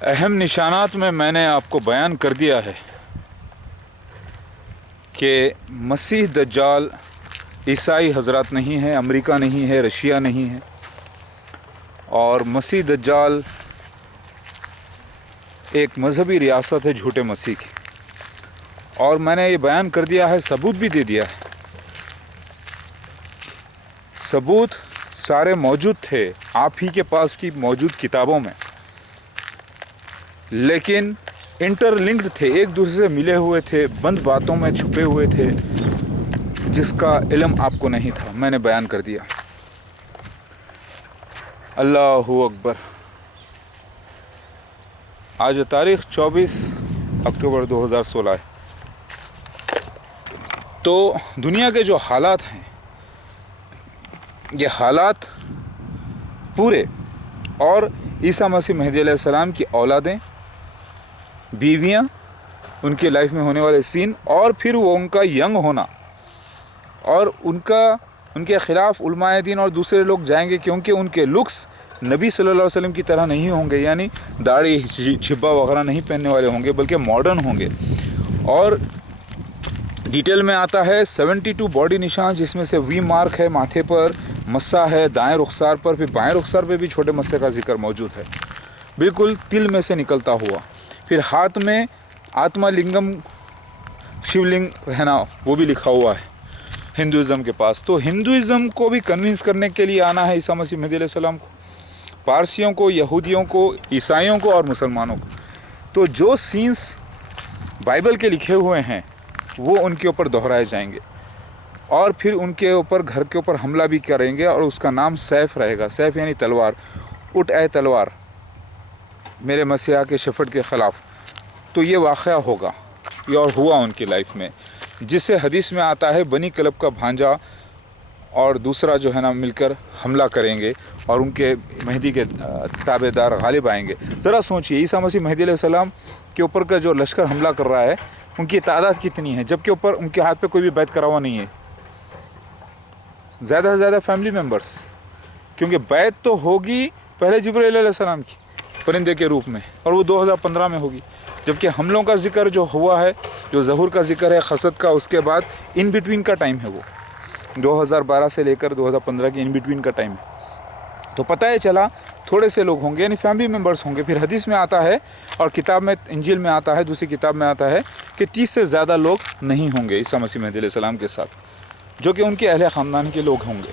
اہم نشانات میں نے آپ کو بیان کر دیا ہے کہ مسیح دجال عیسائی حضرات نہیں ہے، امریکہ نہیں ہے، رشیا نہیں ہے، اور مسیح دجال ایک مذہبی ریاست ہے جھوٹے مسیح کی، اور میں نے یہ بیان کر دیا ہے، ثبوت بھی دے دیا ہے۔ ثبوت سارے موجود تھے آپ ہی کے پاس کی موجود کتابوں میں، لیکن انٹر لنکڈ تھے، ایک دوسرے سے ملے ہوئے تھے، بند باتوں میں چھپے ہوئے تھے، جس کا علم آپ کو نہیں تھا، میں نے بیان کر دیا۔ اللہ اکبر۔ آج تاریخ 24 اکتوبر 2016 ہے۔ تو دنیا کے جو حالات ہیں، یہ حالات پورے، اور عیسیٰ مسیح مہدی علیہ السلام کی اولادیں، بیویاں، ان کے لائف میں ہونے والے سین، اور پھر وہ ان کا ینگ ہونا، اور ان کے خلاف علماء دین اور دوسرے لوگ جائیں گے، کیونکہ ان کے لکس نبی صلی اللہ علیہ وسلم کی طرح نہیں ہوں گے، یعنی داڑھی جھبا وغیرہ نہیں پہننے والے ہوں گے، بلکہ ماڈرن ہوں گے۔ اور ڈیٹیل میں آتا ہے 72 باڈی نشان، جس میں سے وی مارک ہے ماتھے پر، مسا ہے دائیں رخسار پر، پھر بائیں رخسار پہ بھی چھوٹے مسے کا ذکر موجود ہے، بالکل تل میں سے نکلتا ہوا۔ پھر ہاتھ میں آتما لنگم شیو لنگ رہنا، وہ بھی لکھا ہوا ہے ہندوازم کے پاس۔ تو ہندوازم کو بھی کنونس کرنے کے لیے آنا ہے عیسیٰ مسیح مہدی علیہ السلام کو، پارسیوں کو، یہودیوں کو، عیسائیوں کو اور مسلمانوں کو۔ تو جو سینس بائبل کے لکھے ہوئے ہیں وہ ان کے اوپر دہرائے جائیں گے، اور پھر ان کے اوپر، گھر کے اوپر حملہ بھی کریں گے، اور اس کا نام سیف رہے گا۔ سیف یعنی تلوار۔ اٹھ اے تلوار میرے مسیح کے شفٹ کے خلاف۔ تو یہ واقعہ ہوگا، یہ اور ہوا ان کی لائف میں، جس سے حدیث میں آتا ہے بنی کلب کا بھانجا اور دوسرا جو ہے نا مل کر حملہ کریں گے، اور ان کے مہدی کے تابع دار غالب آئیں گے۔ ذرا سوچئے، عیسیٰ مسیح مہدی علیہ السلام کے اوپر کا جو لشکر حملہ کر رہا ہے، ان کی تعداد کتنی ہے، جبکہ اوپر ان کے ہاتھ پہ کوئی بھی بیعت کرا ہوا نہیں ہے؟ زیادہ سے زیادہ فیملی ممبرس، کیونکہ بیعت تو ہوگی پہلے جبرائیل علیہ السلام کی پرندے کے روپ میں، اور وہ 2015 میں ہوگی، جبکہ حملوں کا ذکر جو ہوا ہے، جو ظہور کا ذکر ہے، خسد کا، اس کے بعد ان بٹوین کا ٹائم ہے، وہ 2012 سے لے کر 2015 کی ان بٹوین کا ٹائم ہے۔ تو پتہ ہی چلا تھوڑے سے لوگ ہوں گے، یعنی فیملی ممبرس ہوں گے۔ پھر حدیث میں آتا ہے، اور کتاب میں، انجیل میں آتا ہے، دوسری کتاب میں آتا ہے کہ 30 سے زیادہ لوگ نہیں ہوں گے عیسیٰ مسیح مہدی علیہ السلام کے ساتھ، جو کہ ان کے اہل خاندان کے لوگ ہوں گے۔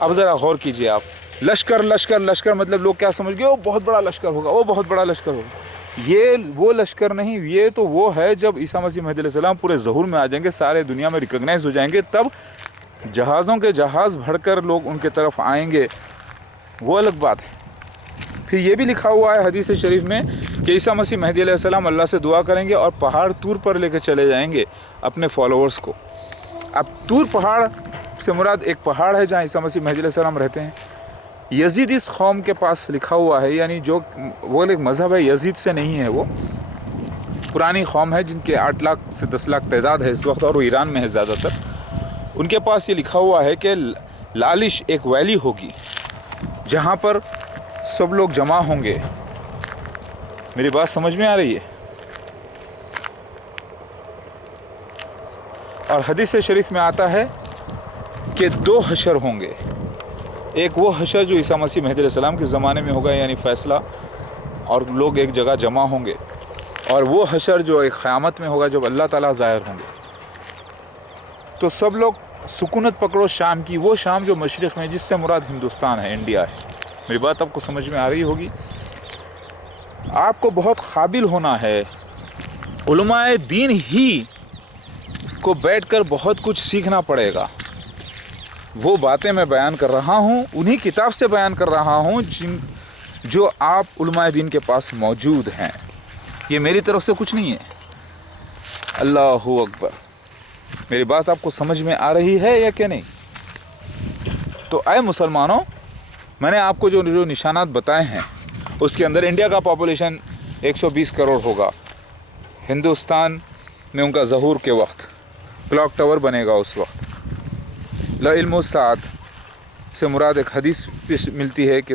اب ذرا غور کیجئے آپ، لشکر لشکر لشکر، مطلب لوگ کیا سمجھ گئے، وہ بہت بڑا لشکر ہوگا، وہ بہت بڑا لشکر ہوگا۔ یہ وہ لشکر نہیں، یہ تو وہ ہے جب عیسیٰ مسیح مہدی علیہ السلام پورے ظہور میں آ جائیں گے، سارے دنیا میں ریکگنائز ہو جائیں گے، تب جہازوں کے جہاز بھر کر لوگ ان کے طرف آئیں گے، وہ الگ بات ہے۔ پھر یہ بھی لکھا ہوا ہے حدیث شریف میں کہ عیسیٰ مسیح مہدی علیہ السلام اللہ سے دعا کریں گے، اور پہاڑ طور پر لے کے چلے جائیں گے اپنے فالوورز کو۔ اب طور پہاڑ سے مراد ایک پہاڑ ہے جہاں عیسیٰ مسیح مہدی علیہ السلام رہتے ہیں۔ یزید اس قوم کے پاس لکھا ہوا ہے، یعنی جو وہ ایک مذہب ہے، یزید سے نہیں ہے، وہ پرانی قوم ہے جن کے 8 لاکھ سے 10 لاکھ تعداد ہے اس وقت، اور وہ ایران میں ہے زیادہ تر۔ ان کے پاس یہ لکھا ہوا ہے کہ لالش ایک ویلی ہوگی جہاں پر سب لوگ جمع ہوں گے۔ میری بات سمجھ میں آ رہی ہے؟ اور حدیث شریف میں آتا ہے کہ 2 حشر ہوں گے، ایک وہ حشر جو عیسیٰ مسیح مہدی علیہ السلام کے زمانے میں ہوگا، یعنی فیصلہ، اور لوگ ایک جگہ جمع ہوں گے، اور وہ حشر جو ایک قیامت میں ہوگا جب اللہ تعالیٰ ظاہر ہوں گے۔ تو سب لوگ سکونت پکڑو شام کی، وہ شام جو مشرق میں، جس سے مراد ہندوستان ہے، انڈیا ہے۔ میری بات آپ کو سمجھ میں آ رہی ہوگی۔ آپ کو بہت قابل ہونا ہے، علماء دین ہی کو بیٹھ کر بہت کچھ سیکھنا پڑے گا۔ وہ باتیں میں بیان کر رہا ہوں، انہی کتاب سے بیان کر رہا ہوں جو آپ علماء دین کے پاس موجود ہیں، یہ میری طرف سے کچھ نہیں ہے۔ اللہ اکبر۔ میری بات آپ کو سمجھ میں آ رہی ہے یا کہ نہیں؟ تو اے مسلمانوں، میں نے آپ کو جو نشانات بتائے ہیں، اس کے اندر انڈیا کا پاپولیشن 120 کروڑ ہوگا، ہندوستان میں ان کا ظہور کے وقت کلاک ٹاور بنے گا، اس وقت لعلم الساعۃ سے مراد ایک حدیث ملتی ہے کہ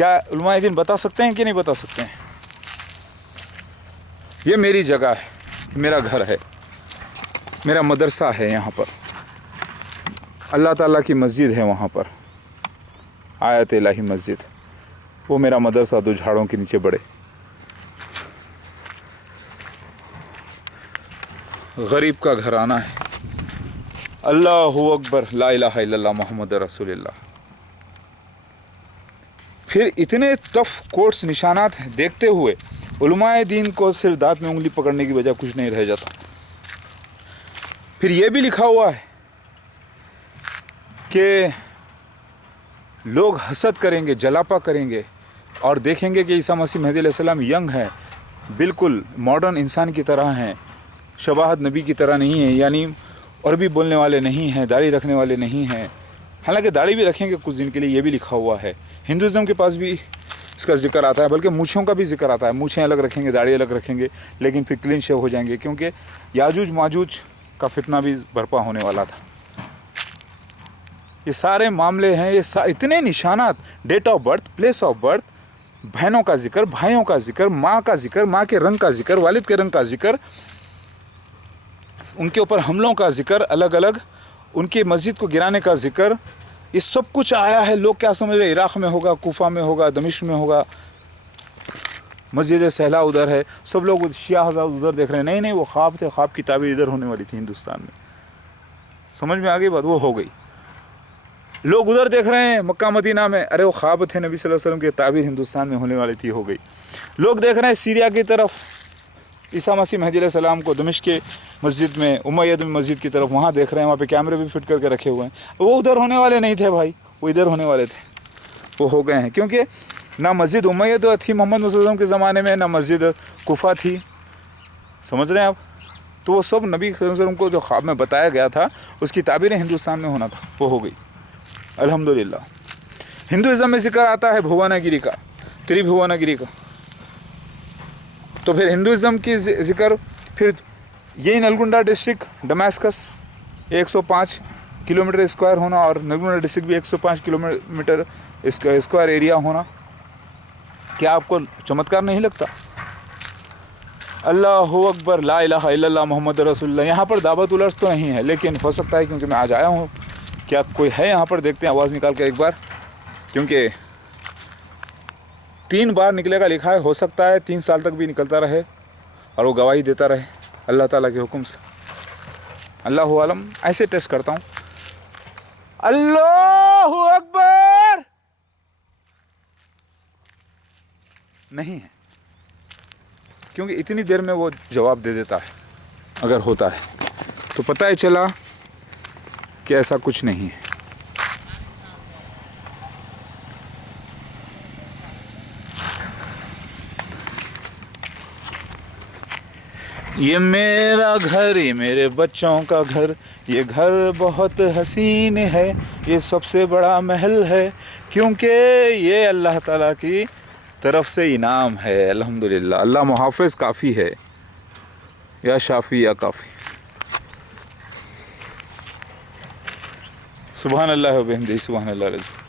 کیا علماء دین بتا سکتے ہیں کہ نہیں بتا سکتے ہیں؟ یہ میری جگہ ہے، میرا گھر ہے، میرا مدرسہ ہے، یہاں پر اللہ تعالیٰ کی مسجد ہے، وہاں پر آیت الہی مسجد، وہ میرا مدرسہ دو جھاڑوں کے نیچے بڑے. غریب کا گھرانہ ہے. اللہ اکبر، لا الہ الا اللہ محمد رسول اللہ. پھر اتنے تف کوٹس نشانات دیکھتے ہوئے علماء دین کو صرف دانت میں انگلی پکڑنے کی وجہ کچھ نہیں رہ جاتا. پھر یہ بھی لکھا ہوا ہے کہ لوگ حسد کریں گے، جلاپا کریں گے اور دیکھیں گے کہ عیسیٰ مسیح مہدی علیہ السلام ینگ ہیں، بالکل ماڈرن انسان کی طرح ہیں، شباہت نبی کی طرح نہیں ہیں، یعنی عربی بولنے والے نہیں ہیں، داڑھی رکھنے والے نہیں ہیں. حالانکہ داڑھی بھی رکھیں گے کچھ دن کے لیے، یہ بھی لکھا ہوا ہے. ہندوازم کے پاس بھی اس کا ذکر آتا ہے، بلکہ مونچھوں کا بھی ذکر آتا ہے. مونچھیں الگ رکھیں گے، داڑھی الگ رکھیں گے، لیکن پھر کلین شیو ہو جائیں گے، کیونکہ یاجوج ماجوج کا فتنہ بھی برپا ہونے والا تھا. یہ سارے معاملے ہیں، یہ اتنے نشانات، date of birth, place of birth, بہنوں کا ذکر، بھائیوں کا ذکر، ماں کا ذکر، ماں کے رنگ کا ذکر، والد کے رنگ کا ذکر، ان کے اوپر حملوں کا ذکر الگ الگ، ان کی مسجد کو گرانے کا ذکر، یہ سب کچھ آیا ہے. لوگ کیا سمجھ رہے؟ عراق میں ہوگا، کوفہ میں ہوگا، دمشق میں ہوگا، مسجد سہلا ادھر ہے، سب لوگ شیعہ حضرات ادھر دیکھ رہے ہیں. نہیں، وہ خواب تھے، خواب کی تعبیر ادھر ہونے والی تھی ہندوستان میں. سمجھ میں آ گئی بات؟ وہ ہو گئی. لوگ ادھر دیکھ رہے ہیں مکہ مدینہ میں، ارے وہ خواب تھے نبی صلی اللہ علیہ وسلم کی تعبیر ہندوستان میں ہونے والی تھی، ہو گئی. لوگ دیکھ رہے ہیں سیریا کی طرف عیسیٰ مسیح مہدی علیہ السلام کو، دمشق کے مسجد میں، امیہ مسجد کی طرف، وہاں دیکھ رہے ہیں، وہاں پہ کیمرے بھی فٹ کر کے رکھے ہوئے ہیں. وہ ادھر ہونے والے نہیں تھے بھائی، وہ ادھر ہونے والے تھے، وہ ہو گئے ہیں. کیونکہ نہ مسجد امیہ تھی محمد صلی اللہ علیہ وسلم کے زمانے میں، نہ مسجد کوفہ تھی. سمجھ رہے ہیں آپ؟ تو وہ سب نبی صلی اللہ علیہ وسلم کو جو خواب میں بتایا گیا تھا، اس کی تعبیریں ہندوستان میں ہونا تھا، وہ ہو گئی الحمدللہ. ہندوازم میں ذکر آتا ہے بھوانا گری کا، تریبھوانا گری کا. تو پھر ہندوازم کی ذکر، پھر یہی نلگنڈا ڈسٹرکٹ، ڈماسکس 105 کلومیٹر اسکوائر ہونا، اور نلگنڈا ڈسٹرکٹ بھی 105 کلومیٹر اسکوائر ایریا ہونا. کیا آپ کو چمتکار نہیں لگتا؟ اللہ اکبر، لا الہ الا اللہ محمد رسول اللہ. یہاں پر دعوت العرض تو نہیں ہے، لیکن ہو سکتا ہے کیونکہ میں آج آیا ہوں. کیا کوئی ہے یہاں پر؟ دیکھتے ہیں، آواز نکال کے ایک بار، کیونکہ 3 بار نکلے گا لکھا ہے، ہو سکتا ہے 3 سال تک بھی نکلتا رہے اور وہ گواہی دیتا رہے اللہ تعالیٰ کے حکم سے. اللہ عالم. ایسے ٹیسٹ کرتا ہوں. اللہ اکبر. نہیں ہے، کیونکہ اتنی دیر میں وہ جواب دے دیتا ہے. اگر ہوتا ہے تو پتہ ہی چلا کہ ایسا کچھ نہیں ہے. یہ میرا گھر، یہ میرے بچوں کا گھر، یہ گھر بہت حسین ہے، یہ سب سے بڑا محل ہے، کیونکہ یہ اللہ تعالیٰ کی طرف سے انعام ہے. الحمدللہ. اللہ محافظ کافی ہے، یا شافی یا کافی. سبحان اللہ و بحمدہ، سبحان اللہ العظیم.